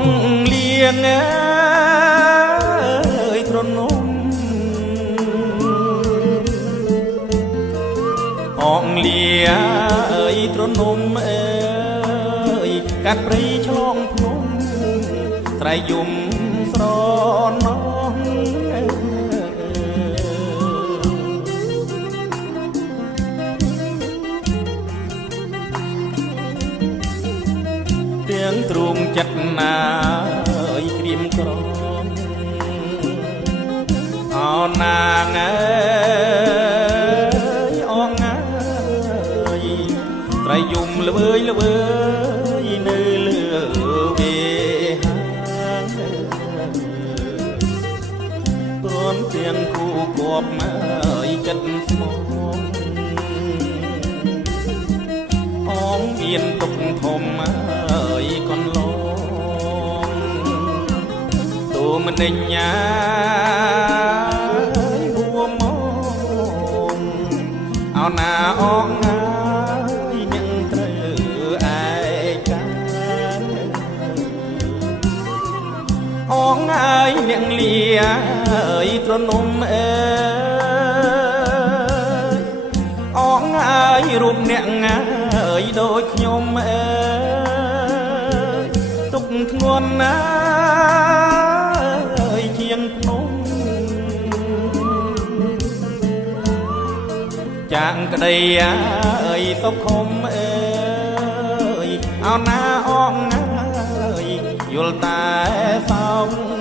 ងលៀងអើយត្រនំអងលៀអើយត្រនំអើយកាត់ព្រៃឆ្លងភ្នំត្រៃយំស្រណងទាំងទ្រូងចិត្តណាយក្រៀមក្រំអោណាងអើយអងអើយត្រៃយំល្វើយល្វើយនៅលើវាហាងព្រមទាំងគូគប់មកចិត្តស្មងអងមានទុកធំអើយកូនឡងទូមិនដេញញាហួមកអោណាអងណាយនឹងត្រូវឯកាអងអើយនឹងលាអើយត្រនំអើយអងអើយរូបអ្នកងាអើយដូចខ្ញុំអើយទុកធ្ងន់ណាអើយជាងភ្នំចាងក្តីអើយសុខុមអើយអោណាអងអើយយល់តែសោក